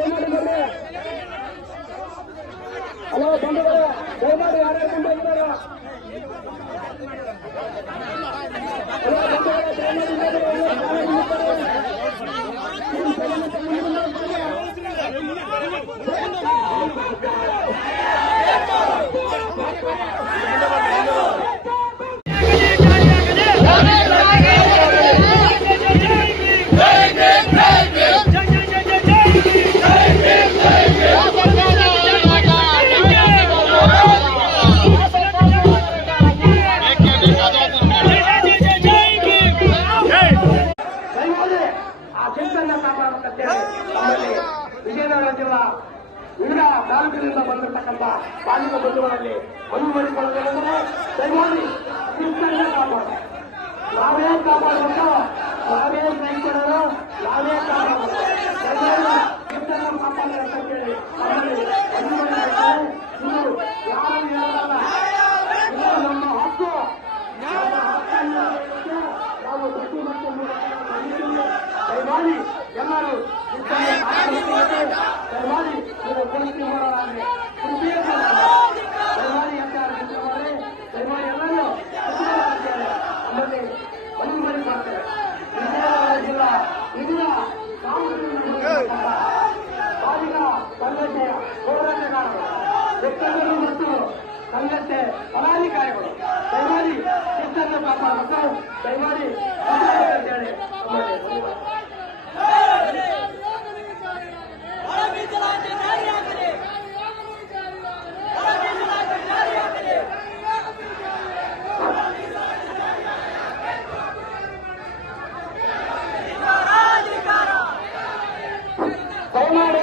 ದಯಮಾಡಿ ಬಂದಿರತಕ್ಕಂಥ ಬಾಲಿಕ ಬಂಧುಗಳಲ್ಲಿ ಮನವಿ ಮಾಡಿಕೊಳ್ಳುವುದೇನೆಂದರೆ ದಯಮಾಡಿ ಚಿಂತನೆ ಕಾಪಾಡ. ನಾವೇ ಕಾಪಾಡಬೇಕು ನಾವೇ ಕೈಕೊಡೋರು ನಾವೇ ಕಾಪಾಡಬೇಕು ದಯಮಾಡಿ ಚಿಂತನೆ ಕಾಪಾಡಿ ಅಂತ ಕೇಳಿ ನಮ್ಮಲ್ಲಿ ಮನವಿ ಮಾಡಿಕೊಳ್ಳುತ್ತೇವೆ. ಇದು ಯಾರು ಹೇಳಲ್ಲ ಇದು ನಮ್ಮ ಹಕ್ಕು ನಮ್ಮ ಹಕ್ಕನ್ನು ನಾವು ಪ್ರತಿ ಮತ್ತು ದಯಮಾಡಿ ಎಲ್ಲರೂ ಚಿಂತನೆ ಕಾಪಾಡಿಕೊಳ್ಳದೆ ದಯಮಾಡಿ ನೀವು ಪೂರ್ತಿ ಮಾಡೋರಾಗಲಿ ದಯಮಾಡಿ ಎಂತಾರು ಮಾಡಿ ದಯಮಾಡಿ ಎಲ್ಲರೂ ನಮ್ಮಲ್ಲಿ ಮನವಿ ಮಾಡಿ ಮಾಡ್ತೇವೆ ವಿಜಯನಗರ ಜಿಲ್ಲಾ ವಿವಿಧ ಕಾಂಗ್ರೆಸ್ನ ಬಾಲಿಕ ಸಂಘಟನೆಯ ಹೋರಾಟಗಾರರು ವ್ಯಕ್ತಿಗಳು ಮತ್ತು ಸಂಘಟನೆ ಪದಾಧಿಕಾರಿಗಳು ದಯಮಾಡಿ ಶಿಸ್ತನ್ನು ಕಾಪಾಡಬೇಕು ದಯಮಾಡಿ ಅಂತ ಹೇಳಿ ನಮ್ಮಲ್ಲಿ ಮನವಿ ಮಾಡ್ತೇವೆ. ದಯಮಾಡಿ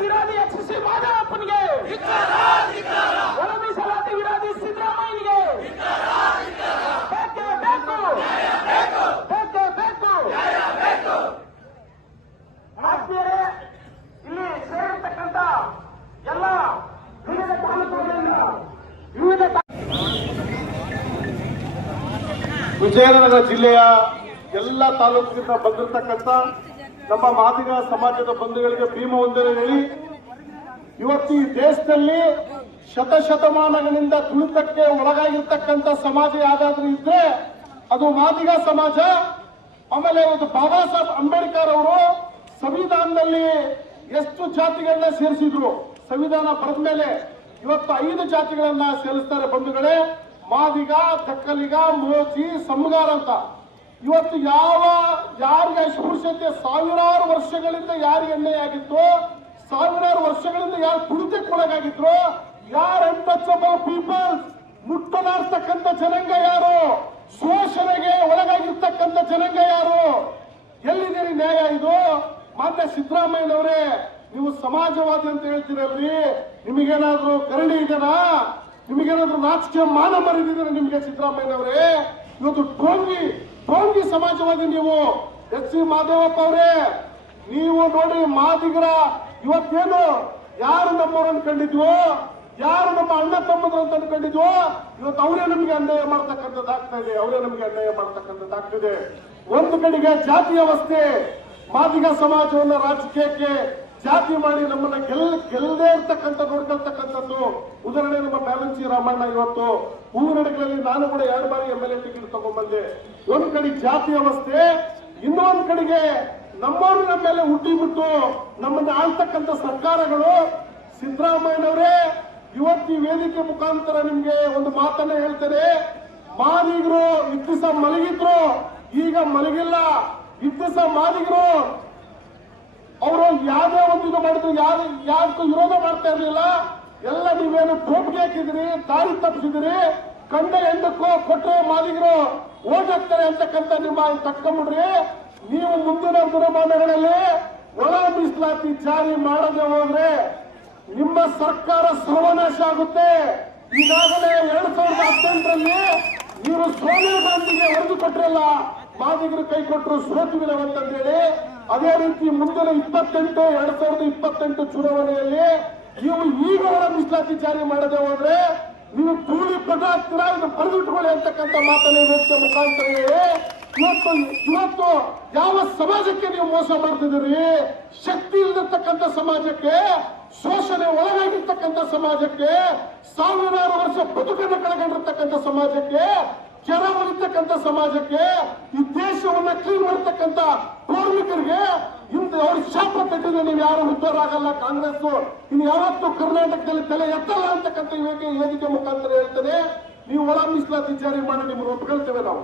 ವಿರೋಧಿ ಎಕ್ಸಿಸಿ ಮಾದಪ್ಪನಿಗೆ ಒಳ ಮೀಸಲಾತಿ ವಿರೋಧಿ ಸಿದ್ದರಾಮಯ್ಯನಿಗೆ ಬೇಕೇ ಬೇಕು ಬೇಕೇ ಬೇಕು ಆತ್ಮೀಯರೇ ಇಲ್ಲಿ ಸೇರಿರ್ತಕ್ಕಂಥ ಎಲ್ಲ ವಿವಿಧ ತಾಲೂಕುಗಳಿಂದ ವಿವಿಧ ತಾ- ವಿಜಯನಗರ ಜಿಲ್ಲೆಯ ಎಲ್ಲ ತಾಲೂಕಿನಿಂದ ಬಂದಿರತಕ್ಕಂಥ ನಮ್ಮ ಮಾದಿಗ ಸಮಾಜದ ಬಂಧುಗಳಿಗೆ ಭೀಮ ವಂದನೆ ಹೇಳಿ, ಇವತ್ತು ಈ ದೇಶದಲ್ಲಿ ಶತಶತಮಾನಗಳಿಂದ ತುಳಿತಕ್ಕೆ ಒಳಗಾಗಿರ್ತಕ್ಕಂಥ ಸಮಾಜ ಯಾವುದಾದ್ರೂ ಇದ್ರೆ ಅದು ಮಾದಿಗ ಸಮಾಜ. ಆಮೇಲೆ ಒಂದು ಬಾಬಾ ಸಾಹೇಬ್ ಅಂಬೇಡ್ಕರ್ ಅವರು ಸಂವಿಧಾನದಲ್ಲಿ ಎಷ್ಟು ಜಾತಿಗಳನ್ನ ಸೇರಿಸಿದ್ರು? ಸಂವಿಧಾನ ಬರೆದ ಮೇಲೆ ಇವತ್ತು ಐದು ಜಾತಿಗಳನ್ನ ಸೇರಿಸ್ತಾರೆ ಬಂಧುಗಳೇ. ಮಾದಿಗ, ಕಕ್ಕಲಿಗ ಮೋಚಿ ಸಮಗಾರ ಅಂತ. ಇವತ್ತು ಯಾವ, ಯಾರಿಗೆ ಅಸ್ಪೃಶ್ಯತೆ ಸಾವಿರಾರು ವರ್ಷಗಳಿಂದ ಯಾರು ಅನ್ಯಾಯ ಆಗಿತ್ತು ಸಾವಿರಾರು ವರ್ಷಗಳಿಂದ ಯಾರು ತುಳಿತಕ್ಕೊಳಗಾಗಿದ್ರು ಯಾರು ಅನ್ಟಚಬಲ್ ಪೀಪಲ್ಸ್ ಮುಟ್ಟಲಾರ್ತಕ್ಕಂಥ ಜನಾಂಗ ಯಾರು? ಶೋಷಣೆಗೆ ಒಳಗಾಗಿರ್ತಕ್ಕಂಥ ಜನಾಂಗ ಯಾರು? ಎಲ್ಲಿದ್ದೀರಿ ನ್ಯಾಯ ಇದು? ಮಾನ್ಯ ಸಿದ್ದರಾಮಯ್ಯನವರೇ, ನೀವು ಸಮಾಜವಾದಿ ಅಂತ ಹೇಳ್ತೀರಲ್ರಿ. ನಿಮಗೇನಾದ್ರೂ ಕರಡಿ ಇದೆನಾ? ನಿಮಗೇನಾದ್ರೂ ನಾಚಿಕೆ ಮಾನ ಮರೆದಿದ್ರೆ ನಿಮಗೆ ಸಿದ್ದರಾಮಯ್ಯನವರೇ, ಇವತ್ತು ಟೋಂಗಿ ಟೋಂಗಿ ಸಮಾಜವಾದಿ ನೀವು. ಎಚ್ ಸಿ ಮಾದೇವಪ್ಪ ಅವರೇ, ನೀವು ನೋಡಿ ಮಾದಿಗರ ಇವತ್ತೇನು? ಯಾರು ನಮ್ಮವರನ್ನು ಕಂಡಿದ್ವೋ ಯಾರು ನಮ್ಮ ಅಣ್ಣ ತಮ್ಮದ್ರಂತ ಅನ್ಕೊಂಡಿದ್ವೋ? ಇವತ್ತು ಅವರೇ ನಮಗೆ ಅನ್ಯಾಯ ಮಾಡ್ತಕ್ಕಂಥದ್ದಾಗ್ತಾ ಇದೆ, ಅವರೇ ನಮಗೆ ಅನ್ಯಾಯ ಮಾಡ್ತಕ್ಕಂಥದ್ದಾಗ್ತಿದೆ ಒಂದು ಕಡೆಗೆ ಜಾತಿ ವ್ಯವಸ್ಥೆ, ಮಾದಿಗ ಸಮಾಜವನ್ನ ರಾಜಕೀಯಕ್ಕೆ ಜಾತಿ ಮಾಡಿ ನಮ್ಮನ್ನ ಗೆಲ್ ಗೆಲ್ಲದೇ ಇರ್ತಕ್ಕಂಥ, ನೋಡ್ಕೊಳ್ತಕ್ಕಂಥದ್ದು. ಉದಾಹರಣೆ ನಮ್ಮ ಬ್ಯಾಲೆನ್ಸ್ ರಾಮಣ್ಣ ಇವತ್ತು. ಹೂವಿನಡಗಳಲ್ಲಿ ನಾನು ಕೂಡ ಎರಡು ಬಾರಿ ಎಂ ಎಲ್ ಎ ಟಿಕೆಟ್ ತಗೊಂಡ್ಬಂದೆ. ಒಂದ್ ಕಡೆ ಜಾತಿ ವ್ಯವಸ್ಥೆ ಇನ್ನೊಂದ್ ಕಡೆಗೆ ನಮ್ಮವರು ನಮ್ಮ ಮೇಲೆ ಹುಟ್ಟಿಬಿಟ್ಟು ನಮ್ಮನ್ನ ಆಳ್ತಕ್ಕಂಥ ಸರ್ಕಾರಗಳು. ಸಿದ್ದರಾಮಯ್ಯನವರೇ, ಇವತ್ತು ವೇದಿಕೆ ಮುಖಾಂತರ ನಿಮ್ಗೆ ಒಂದು ಮಾತನ್ನ ಹೇಳ್ತಾರೆ ಮಾದಿಗರು ಸಹ ಮಲಗಿದ್ರು, ಈಗ ಮಲಗಿಲ್ಲ. ಇದ್ದಿಸ ಮಾದಿಗರು ಅವರು ಯಾವುದೇ ಒಂದು ಇದು ಮಾಡಿದ್ರು, ಯಾರು, ಯಾರಿಗೂ ವಿರೋಧ ಮಾಡ್ತಾ ಇರಲಿಲ್ಲ. ಎಲ್ಲ ನೀವೇನು ಟೋಪಿಗೆ ಹಾಕಿದ್ರಿ ದಾರಿ ತಪ್ಪಿಸಿದ್ರಿ ಕಂಡ ಎಂದಕ್ಕೋ ಕೊಟ್ಟರೆ ಮಾಲೀಕರು ಓಡಾಗ್ತಾರೆ ಅಂತಕ್ಕಂಥ ನಿಮ್ಮ ತಕ್ಕೊಂಬಿಡ್ರಿ ನೀವು ಮುಂದಿನ ದಿನಮಾನಗಳಲ್ಲಿ ಒಳ ಮೀಸಲಾತಿ ಜಾರಿ ಮಾಡದೆ ಹೋದ್ರೆ ನಿಮ್ಮ ಸರ್ಕಾರ ಸರ್ವನಾಶ ಆಗುತ್ತೆ. ಈಗಾಗಲೇ ಎರಡ್ ಸಾವಿರದ ಹದಿನೆಂಟರಲ್ಲಿ ನೀವು ಸೋನಿಯಾ ಗಾಂಧಿಗೆ ಹೊರದು ಕೊಟ್ರಲ್ಲ ಮಾದಿಗರು ಕೈ ಕೊಟ್ಟರು ಸೋತಿವಿ ಹೇಳಿ, ಅದೇ ರೀತಿ ಮುಂದಿನ ಇಪ್ಪತ್ತೆಂಟು, ಎರಡ್ ಸಾವಿರದ ಇಪ್ಪತ್ತೆಂಟು ಚುನಾವಣೆಯಲ್ಲಿ ನೀವು ಈಗ ಮೀಸಲಾತಿ ಜಾರಿ ಮಾಡದೆ ಹೋದ್ರೆ ನೀವು ಪದ ಆಗ್ತೀರಾ ಇದು ಬರೆದಿಟ್ಕೊಳ್ಳಿ ಅಂತಕ್ಕಂಥ ಮಾತನ್ನ ವ್ಯಕ್ತಿಯ ಮುಖಾಂತರ ಹೇಳಿ, ಇವತ್ತು ಇವತ್ತು ಯಾವ ಸಮಾಜಕ್ಕೆ ನೀವು ಮೋಸ ಮಾಡ್ತಿದ್ದೀರಿ? ಶಕ್ತಿ ಇಲ್ಲದಿರ್ತಕ್ಕಂಥ ಸಮಾಜಕ್ಕೆ, ಶೋಷಣೆ ಒಳಗಾಗಿರ್ತಕ್ಕಂಥ ಸಮಾಜಕ್ಕೆ, ಸಾವಿರಾರು ವರ್ಷ ಬದುಕನ್ನು ಕಳೆಕೊಂಡಿರ್ತಕ್ಕಂಥ ಸಮಾಜಕ್ಕೆ ಹೊಲಿತಕ್ಕಂಥ ಸಮಾಜಕ್ಕೆ ಈ ದೇಶವನ್ನ ಕ್ಲೀನ್ ಮಾಡತಕ್ಕಂತ ಕಾರ್ಮಿಕರಿಗೆ ಇಂದು ಅವ್ರ ಶಾಪ ಕಟ್ಟಿದ್ರೆ ನೀವು ಯಾರು ಉದ್ದಾರ ಆಗಲ್ಲ ಕಾಂಗ್ರೆಸ್ ಇನ್ನು ಯಾವತ್ತೂ ಕರ್ನಾಟಕದಲ್ಲಿ ತಲೆ ಎತ್ತಲ್ಲ ಅಂತಕ್ಕಂಥ ವೇದಿಕೆ- ಮುಖಾಂತರ ಹೇಳ್ತೇನೆ. ನೀವು ಒಳ ಮೀಸಲಾತಿ ಜಾರಿ ಮಾಡಿ ನಿಮ್ಮನ್ನು ಒಪ್ಕೊಳ್ತೇವೆ ನಾವು.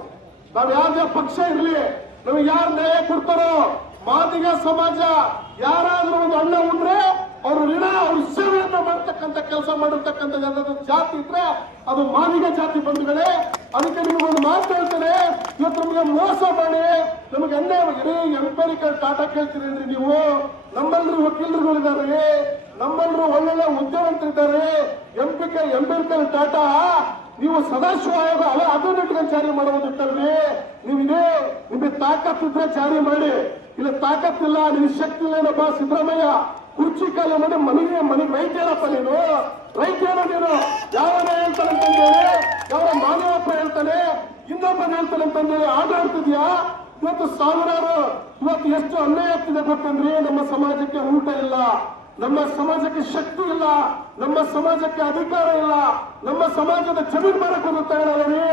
ನಾವ್ ಯಾವ್ದೇ ಪಕ್ಷ ಇರ್ಲಿ, ನಮಗೆ ಯಾರು ನ್ಯಾಯ ಕೊಡ್ತಾರೋ, ಮಾದಿಗ ಸಮಾಜ, ಯಾರಾದ್ರೂ ಒಂದು ಅಣ್ಣ ಉಂಡ್ರೆ ಅವರು ಋಣ ಅವ್ರ ಮಾಡ್ತಕ್ಕಂಥ ಕೆಲಸ ಮಾಡಿರ್ತಕ್ಕಂಥ ಜನರ ಜಾತಿ ಇದ್ರೆ ಅದು ಮಾನಿಗ ಜಾತಿ, ಬಂಧುಗಳೇ. ಅದಕ್ಕೆ ನಿಮಗೊಂದು ಮಾತು ಹೇಳ್ತೇನೆ. ಇವತ್ತು ನಮಗೆ ಮೋಸ ಮಾಡಿ ನಮಗೆ ಅನ್ಯಾಯ ಇಡೀ ಎಂಪೆರಿಕಲ್ ಟಾಟಾ ಕೇಳ್ತೀರಿ ನೀವು. ನಮ್ಮೆಲ್ಲರೂ ವಕೀಲರುಗಳಿದ್ದಾರೆ. ನಮ್ಮೆಲ್ಲರೂ ಒಳ್ಳೊಳ್ಳೆ ಉದ್ಯೋಗಂತರಿದ್ದಾರೆ ಎಂಪಿಕೆ ಎಂಪೆರಿಕಲ್ ಟಾಟಾ ನೀವು ಸದಾಶಿವ ಆಯೋಗ ಅವ ಅದನ್ನ ಜಾರಿ ಮಾಡೋದಿತ್ತಲ್ರಿ ನೀವು ಇದೇ ನಿಮಗೆ ತಾಕತ್ತಿದ್ರೆ ಜಾರಿ ಮಾಡಿ. ಇಲ್ಲ ತಾಕತ್ತಿಲ್ಲ ನಿನ್ ಶಕ್ತಿ ಇಲ್ಲೇನಪ್ಪ ಸಿದ್ದರಾಮಯ್ಯ. ಕುರ್ಚಿ ಕಾಲ ಮನೆ ಮನೆಗೆ ಮನೆ ರೈಟ್ ಏನಪ್ಪ ನೀನು. ರೈತ ಏನೋ? ನೀನು ಯಾವನ ಹೇಳ್ತಾನೆ ಅಂತಂದೇಳಿ ಯಾವ ಮಾನವಪ್ಪ ಹೇಳ್ತಾನೆ, ಇನ್ನೊಬ್ಬನ ಹೇಳ್ತಾನಂತಂದೇಳಿ ಆಟ ಆಡ್ತಿದ್ಯಾ ಇವತ್ತು ಸಾವಿರಾರು, ಇವತ್ತು ಎಷ್ಟು ಅನ್ಯಾಯ ಆಗ್ತಿದೆ ಗೊತ್ತಂದ್ರಿ? ನಮ್ಮ ಸಮಾಜಕ್ಕೆ ಊಟ ಇಲ್ಲ. ನಮ್ಮ ಸಮಾಜಕ್ಕೆ ಶಕ್ತಿ ಇಲ್ಲ, ನಮ್ಮ ಸಮಾಜಕ್ಕೆ ಅಧಿಕಾರ ಇಲ್ಲ, ನಮ್ಮ ಸಮಾಜದ ಜಮೀನು ಮಾಡಕ್ ಹೇಳಿ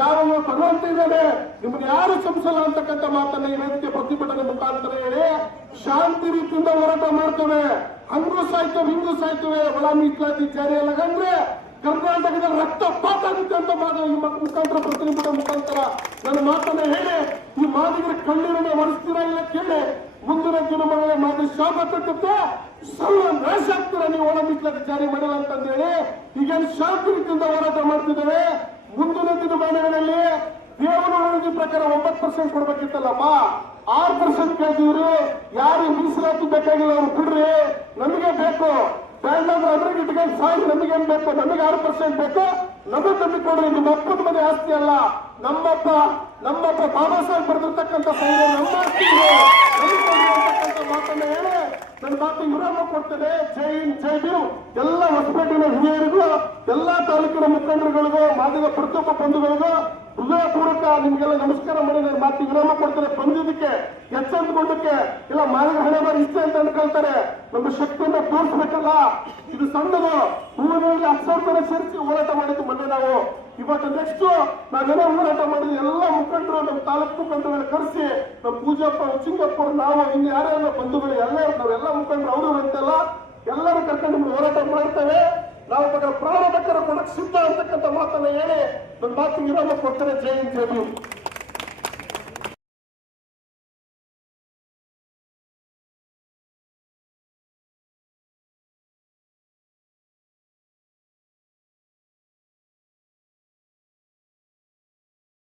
ಯಾವ ಭಗವಂತ ಇದ್ದಾನೆ ನಿಮ್ಗೆ ಯಾರು ಕ್ಷಮಿಸಲ್ಲ ಅಂತಕ್ಕಂಥ ಮಾತನ್ನ ಈ ವೇದಿಕೆ ಪ್ರತಿಭಟನೆ ಮುಖಾಂತರ ಹೇಳಿ, ಶಾಂತಿ ರೀತಿಯಿಂದ ಹೋರಾಟ ಮಾಡ್ತೇವೆ. ಹಂಗೂ ಸಾಯ್ತವೆ, ಹಿಂಗೂ ಸಾಯ್ತವೆ. ಒಳ ಮೀಸಲಾತಿ ಜಾರಿ ಆಗಂದ್ರೆ ರಕ್ತ ರಕ್ತಪಾತ ಆಗುತ್ತೆ ಅಂತ ಮಾದ ಈ ಮುಖಾಂತರ ಪ್ರತಿನಿಧಿಗಳ ಮುಖಾಂತರ. ನನ್ನ ಮಾತನ್ನ ಹೇಳಿ, ಈ ಮಾದಿಗರ ಕಣ್ಣೀರನ್ನ ಒರೆಸ್ತೀರಾ ಇಲ್ಲ ಕೇಳಿ. ಮುಂದಿನ ದಿನಮಾನ ಮಾದಿ ಶಾಪ ತಟ್ಟುತ್ತೆ ಸರ್ವ ನಾಶ ಆಗ್ತೀರಾ ನೀವು ಒಳಮಿಟ್ಲಕ್ಕೆ ಜಾರಿ ಮಾಡಿಲ್ಲ ಅಂತಂದೇಳಿ. ಈಗೇನು ಶಾಂತಿ ರೀತಿಯಿಂದ ಹೋರಾಟ ಮಾಡ್ತಿದ್ದೇವೆ. ಮುಂದಿನ ದಿನಮಾನಗಳಲ್ಲಿ ದೇವರ ವರದಿ ಪ್ರಕಾರ ಒಂಬತ್ತು ಪರ್ಸೆಂಟ್ ಕೊಡ್ಬೇಕಿತ್ತಲ್ಲಮ್ಮ. ಆರು ಪರ್ಸೆಂಟ್ ಕೇಳ್ತಿದ್ರು ಯಾರು ಮೀಸಲಾತಿ ಬೇಕಾಗಿಲ್ಲ ಅವ್ರು ಬಿಡ್ರಿ. ನಮಗೆ ಬೇಕು. ಬ್ಯಾಂಡ್ನವ್ರು ಅಂದ್ರೆ ಇಟ್ಕೊಂಡು ಸಾಯಿ ನಮಗೇನ್ ಬೇಕು ನಮಗೆ ಆರು ಪರ್ಸೆಂಟ್ ಬೇಕು. ನಮಗೆ ತಂದು ಕೊಡ್ರಿ ನಿಮ್ಮ ಅಪ್ಪನ ಮನೆ ಆಸ್ತಿ ಅಲ್ಲ. ನಮ್ಮಪ್ಪ ನಮ್ಮಪ್ಪ ಬಾಬಾ ಸಾಹೇಬ್ ಬರೆದಿರ್ತಕ್ಕಂಥ ಸಂಘ ನಮ್ಮ ಆಸ್ತಿ ಅಂತಕ್ಕಂಥ ಮಾತನ್ನ ಹೇಳಿ ನನ್ನ ಮಾತು ವಿರಾಮ ಕೊಡ್ತೇನೆ. ಜೈ ಜೈ ಬಿರು ಎಲ್ಲ ಹೊಸಪೇಟಿನ ಹಿರಿಯರಿಗೂ, ಎಲ್ಲಾ ತಾಲೂಕಿನ ಮುಖಂಡರುಗಳಿಗೂ, ಮಾದಿಗ ಪ್ರತಿಯೊಬ್ಬ ಬಂಧುಗಳಿಗೂ ಹೃದಯಪೂರ್ವಕ ನಿಮಗೆಲ್ಲ ನಮಸ್ಕಾರ ಮಾಡಿ ಮತ್ತೆ ಮಾತು ವಿರಾಮ ಪಂದ್ಯದಕ್ಕೆ ಬಂದಿದ್ದಕ್ಕೆ ಎಚ್ಚಂದ್ಕೊಂಡಕ್ಕೆ ಇಲ್ಲ ಮಾದಿಗ ಹಣೆ ಬಾರಿ ಇಷ್ಟೇ ಅಂತ ಅನ್ಕೊಳ್ತಾರೆ. ನಮ್ಮ ಶಕ್ತಿಯನ್ನ ತೋರಿಸ್ಬೇಕಲ್ಲ. ಇದು ಸಣ್ಣದು. ಊರಿನಲ್ಲಿ ಸಾವಿರ ಸೇರಿಸಿ ಹೋರಾಟ ಮಾಡಿದ್ದು ಮೊನ್ನೆ ನಾವು. ಇವತ್ತು ನೆಕ್ಸ್ಟ್ ನಾವೇನೋ ಹೋರಾಟ ಮಾಡಿದ್ವಿ ಎಲ್ಲ ಮುಖಂಡರು ನಮ್ಮ ತಾಲೂಕು ಮುಖಂಡರನ್ನ ಕರೆಸಿ, ನಮ್ಮ ಪೂಜಪ್ಪ ಚಿಂಗಪ್ಪ ನಾವು, ಇನ್ನು ಯಾರ್ಯಾರ ಬಂಧುಗಳು, ಎಲ್ಲ, ನಾವೆಲ್ಲ ಮುಖಂಡರು ಅವರು ಅಂತೆಲ್ಲ ಎಲ್ಲರೂ ಕರ್ಕೊಂಡು ಹೋರಾಟ ಮಾಡ್ತೇವೆ. ನಾವು ಬೇಕಾದ್ರೆ ಪ್ರಾಣ ಬೇಕಾದ್ರೆ ಕೊಡಕ್ ಸಿದ್ಧ ಅಂತಕ್ಕಂಥ ಮಾತನ್ನ ಹೇಳಿ ನನ್ನ ಮಾತಿಗೆ ವಿರಾಮ ಕೊಡ್ತಾರೆ ಜೈ ಅಂತ ಭೀಮ್